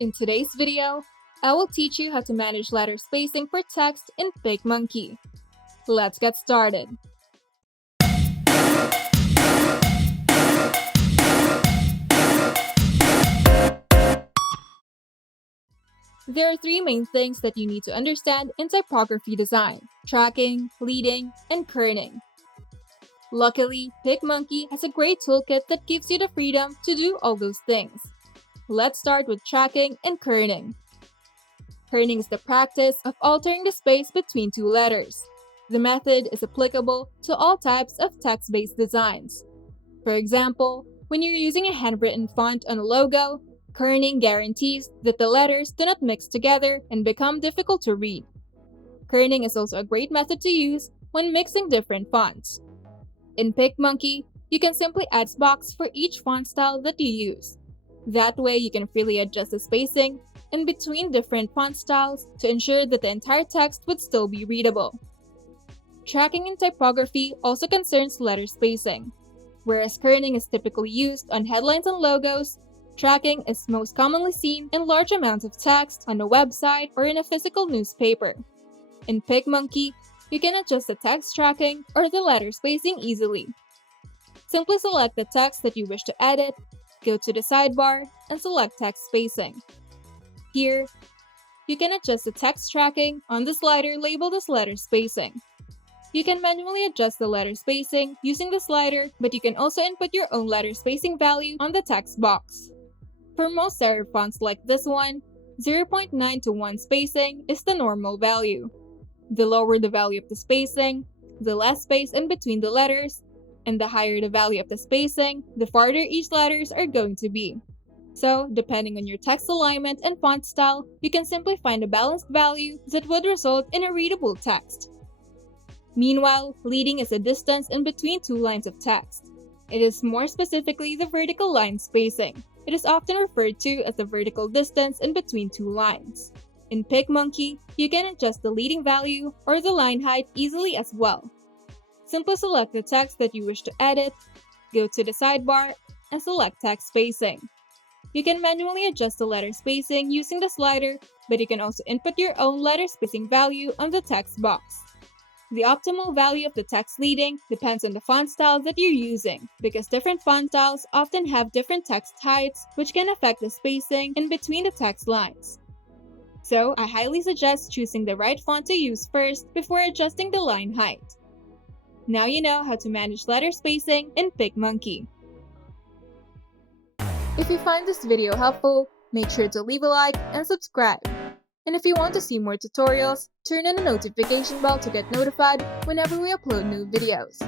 In today's video, I will teach you how to manage letter spacing for text in PicMonkey. Let's get started. There are three main things that you need to understand in typography design: tracking, leading, and kerning. Luckily, PicMonkey has a great toolkit that gives you the freedom to do all those things. Let's start with tracking and kerning. Kerning is the practice of altering the space between two letters. The method is applicable to all types of text-based designs. For example, when you're using a handwritten font on a logo, kerning guarantees that the letters do not mix together and become difficult to read. Kerning is also a great method to use when mixing different fonts. In PicMonkey, you can simply add boxes for each font style that you use. That way, you can freely adjust the spacing in between different font styles to ensure that the entire text would still be readable. Tracking in typography also concerns letter spacing. Whereas kerning is typically used on headlines and logos, tracking is most commonly seen in large amounts of text on a website or in a physical newspaper. In PicMonkey, you can adjust the text tracking or the letter spacing easily. Simply select the text that you wish to edit, go to the sidebar, and select text spacing. Here, you can adjust the text tracking on the slider labeled as letter spacing. You can manually adjust the letter spacing using the slider, but you can also input your own letter spacing value on the text box. For most serif fonts like this one, 0.9 to 1 spacing is the normal value. The lower the value of the spacing, the less space in between the letters, and the higher the value of the spacing, the farther each letters are going to be. So, depending on your text alignment and font style, you can simply find a balanced value that would result in a readable text. Meanwhile, leading is a distance in between two lines of text. It is more specifically the vertical line spacing. It is often referred to as the vertical distance in between two lines. In PicMonkey, you can adjust the leading value or the line height easily as well. Simply select the text that you wish to edit, go to the sidebar, and select text spacing. You can manually adjust the letter spacing using the slider, but you can also input your own letter spacing value on the text box. The optimal value of the text leading depends on the font style that you're using, because different font styles often have different text heights, which can affect the spacing in between the text lines. So, I highly suggest choosing the right font to use first before adjusting the line height. Now you know how to manage letter spacing in PicMonkey. If you find this video helpful, make sure to leave a like and subscribe. And if you want to see more tutorials, turn on the notification bell to get notified whenever we upload new videos.